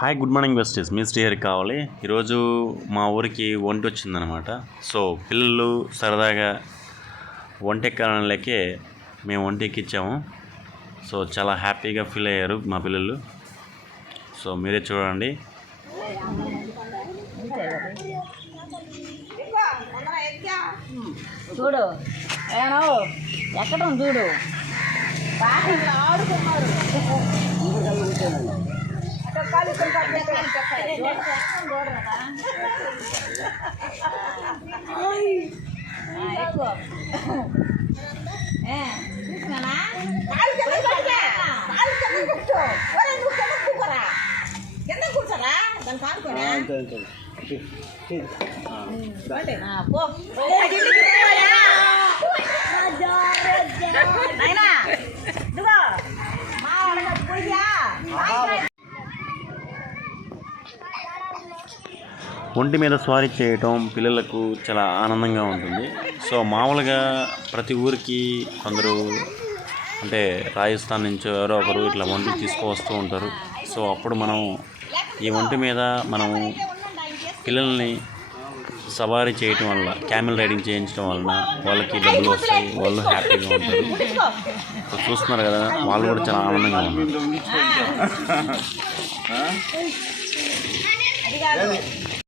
Hi good morning వెస్టీస్ మీ శ్రీహరి కావాలి. ఈరోజు మా ఊరికి ఒంటి వచ్చిందనమాట. సో పిల్లలు సరదాగా ఒంటెక్కాలనికే మేము ఒంటెక్కిచ్చాము. సో చాలా హ్యాపీగా ఫీల్ అయ్యారు మా పిల్లలు. సో మీరే చూడండి. చూడు ఏమో ఎక్కడం చూడు ఆడుకున్నారు. కింద కూర్చోరా దాన్ని కానుకోనా ఒంటి మీద స్వారీ చేయటం పిల్లలకు చాలా ఆనందంగా ఉంటుంది. సో మామూలుగా ప్రతి ఊరికి కొందరు అంటే రాజస్థాన్ నుంచి ఎవరో ఒకరు ఇట్లా ఒంటి తీసుకువస్తూ ఉంటారు. సో అప్పుడు మనం ఈ ఒంటి మీద మనం పిల్లల్ని సవారీ చేయటం వల్ల, క్యామెల్ రైడింగ్ చేయించడం వలన వాళ్ళకి డబ్బులు వస్తాయి, వాళ్ళు హ్యాపీగా ఉంటారు. సో చూస్తున్నారు కదా, వాళ్ళు కూడా చాలా ఆనందంగా ఉన్నారు.